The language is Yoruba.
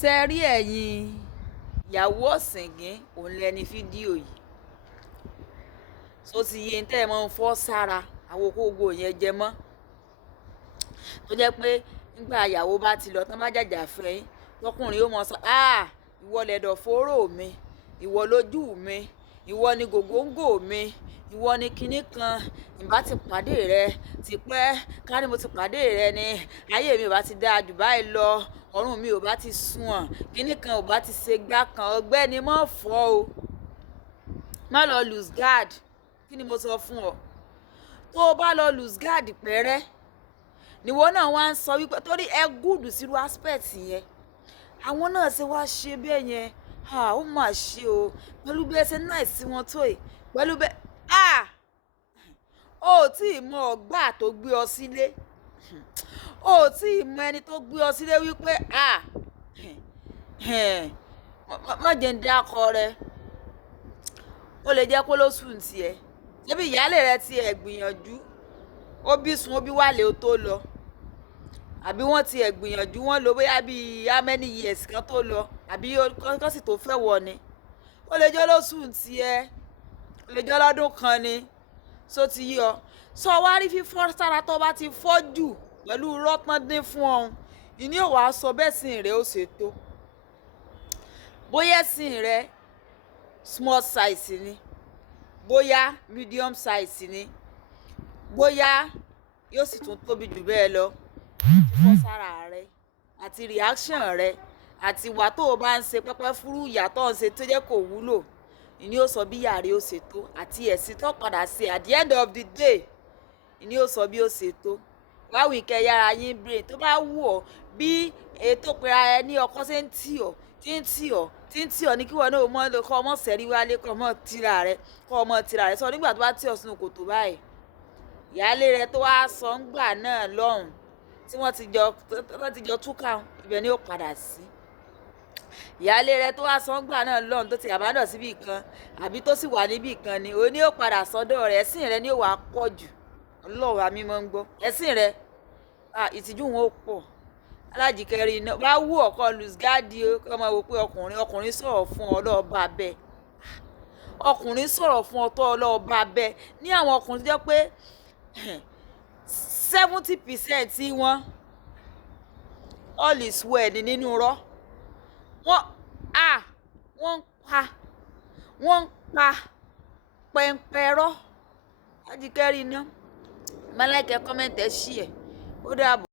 ṣe rí ẹ̀yin ìyàwó ọ̀sìngín òun lẹni fídíò yìí so ti yé tẹ́ ẹ mọ́ ń fọ́ sára àwọn okòògùn yẹn jẹ mọ́ tó jẹ́ pé nígbà ìyàwó bá ti lọ tán bá jàjà fẹ́ yín tọkùnrin ó mọ sọ ìwọ lẹ̀dọ̀ fóró mi ìwọ lójú mi ìwọ ni gògóńgò mi ìwọ ni kinní kan ìbá ti pàdé rẹ tipẹ́ kárí mo ti pàdé rẹ ni ayé mi ò bá ti dáa jù báyìí lọ ọrùn mi ò bá ti sunwọ̀n kinní kan ò bá ti ṣe gbá kan ọgbẹ́ni mọ́ fọ́ o má lọ lose guard kí ni mo sọ fún ọ tó o bá lọ lose guard pẹ́rẹ́ níwọ náà wá ń sọ wípé torí ẹ gùdù sírú aspect yẹn àwọn náà ṣe wá ṣe bẹ́ẹ̀ yẹn ó mà ṣe o pẹ̀lú bí ẹ ṣe náà sí wọn tó yìí pẹ̀lú bẹ́ẹ̀ ó tí ì mọ ọgbà tó gbé ọ sílé ó tí ì mọ ẹni tó gbé ọ sílé wípé má jẹ́ ń dákọ rẹ ó lè jẹ́ kó ló sùn tiẹ̀ ṣebí ìyáálé rẹ tiẹ̀ gbìyànjú ó bí sùn ó bí wàlẹ̀ ó tó lọ àbí wọ́n tiẹ̀ gbìyànjú wọ́n lò bóyá bíi how many years kan tó lọ àbí kán sì tó fẹ́ wọ ni ó lè jẹ́ lóṣù tiẹ̀ ó lè jẹ́ lọ́dún kan ni só ti yí ọ sọ wá rí fífọ́ sára tó bá ti fọ́ jù pẹ̀lú rọ́pọ́ndín fún ọ̀hún ìní ò wá sọ bẹ́ẹ̀ sìn rẹ ó ṣe tó bóyá sìn rẹ small size ni bóyá medium size ni bóyá yóò sì tún tóbi jù bẹ́ẹ̀ lọ fífọ́ sára rẹ àti reaction rẹ àti ìwà tó o bá ń ṣe pẹ́pẹ́ fúrú ìyà tó ń ṣe tó jẹ́ kò wúlò ìní ó sọ bí yàrá ó ṣe tó àti ẹ̀sìn tó padà ṣe at the end of the day ìní ó sọ bí ó ṣe tó báwo ìkẹ́ yára yín brain tó bá wù ọ́ bí ètò pera ẹ ní ọkọ ṣe ń tì ọ́ tí ń tì ọ́ ní kí wọn náà mọ́ kọ́ ọmọ sẹ́rí wálé kọ́ ọmọ tira rẹ sọ nígbà tó bá tì ọ́ sínú kòtò báyìí ìyáálé rẹ tó wá sọ ń gbà náà lọ́hùn tí wọ́n ti jọ túkà ibẹ̀ ni ó padà sí ìyáálé rẹ tó wá sọ ń gbà náà lọ́hùn tó ti àbádọ̀ síbì kan àbí tó sì wà níbì kan ni òun ni ó padà sọ́dọ̀ rẹ ẹ̀sìn rẹ ni ó wà pọ̀ jù ọlọ́run àmì mọ́ ń gbọ́ ẹ̀sìn rẹ ìtìjú wọn ó pọ̀ alájìkẹrin iná bá wú ọkọ lùsgáàdì ó máa wò pé ọkùnrin sọ̀rọ̀ fún ọ lọ́ọ̀bá bẹ́ẹ̀ ọkùnrin sọ̀rọ̀ fún ọ tó ọlọ́ọ̀bá bẹ́ẹ̀ ní àwọn ọkùnrin tó jẹ́ pé 70% tí wọ́n all is well ní nínú rọ́ wọ́n ń pa pẹ́ńpẹ́rọ́ ajíkẹ́rì iná mọ́lẹ́kẹ́ kọ́mẹ́ǹtẹ́ ṣí ẹ̀ ó dàbọ̀.